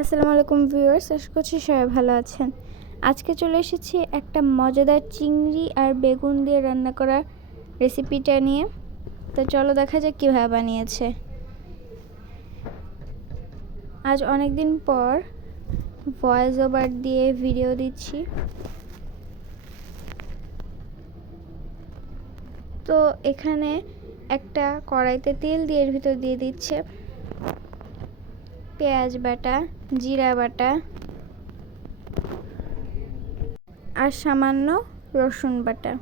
আসসালামু আলাইকুম ভিউয়ার্স, আশা করছি সবাই ভালো আছেন। আজকে চলে এসেছি একটা মজাদার চিংড়ি আর বেগুন দিয়ে রান্না করা রেসিপিটা নিয়ে। তো চলো দেখা যাক কীভাবে বানিয়েছে। আজ অনেক দিন পর ভয়েস ওভার দিয়ে ভিডিও দিচ্ছি। তো এখানে একটা কড়াইতে তেল দিয়ে এর ভিতর দিয়ে দিচ্ছে। পেঁয়াজ বাটা জিরা বাটা আর সামান্য রসুন বাটা।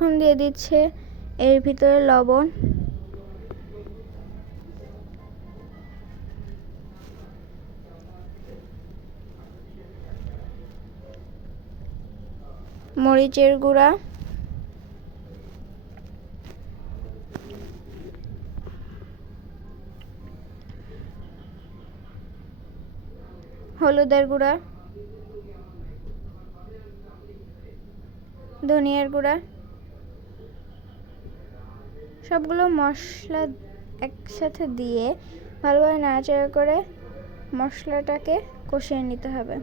এখন দিয়ে দিচ্ছে এর ভিতরে লবণ। মরিচের গুঁড়া। হলুদের গুঁড়া। ধনিয়ার গুঁড়া। সবগুলো মশলা একসাথে দিয়ে ভালোভাবে নাড়াচাড়া করে মশলাটাকে কষিয়ে নিতে হবে।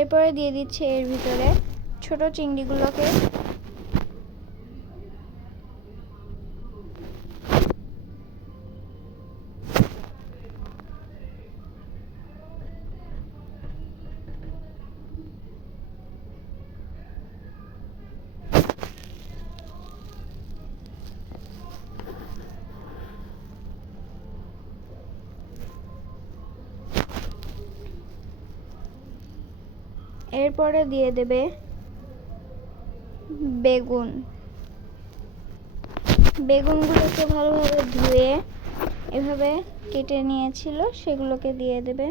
এরপরে দিয়ে দিচ্ছে এর ভিতরে ছোট চিংড়িগুলোকে এরপরে দিয়ে দেবে বেগুন। বেগুনগুলোকে ভালোভাবে ধুয়ে এভাবে কেটে নিয়েছিল সেগুলোকে দিয়ে দেবে।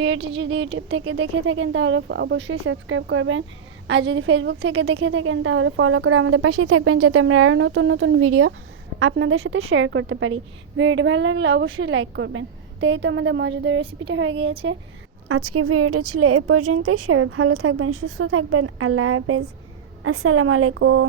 ভিডিওটি যদি ইউটিউব থেকে দেখে থাকেন, তাহলে অবশ্যই সাবস্ক্রাইব করবেন। আর যদি ফেসবুক থেকে দেখে থাকেন, তাহলে ফলো করে আমাদের পাশেই থাকবেন, যাতে আমরা আরও নতুন নতুন ভিডিও আপনাদের সাথে শেয়ার করতে পারি। ভিডিওটি ভালো লাগলে অবশ্যই লাইক করবেন। তো এই তো আমাদের মজাদার রেসিপিটা হয়ে গিয়েছে। আজকে ভিডিওটা ছিল এ পর্যন্তই। সবাই ভালো থাকবেন, সুস্থ থাকবেন। আল্লাহ হাফেজ। আসসালামু আলাইকুম।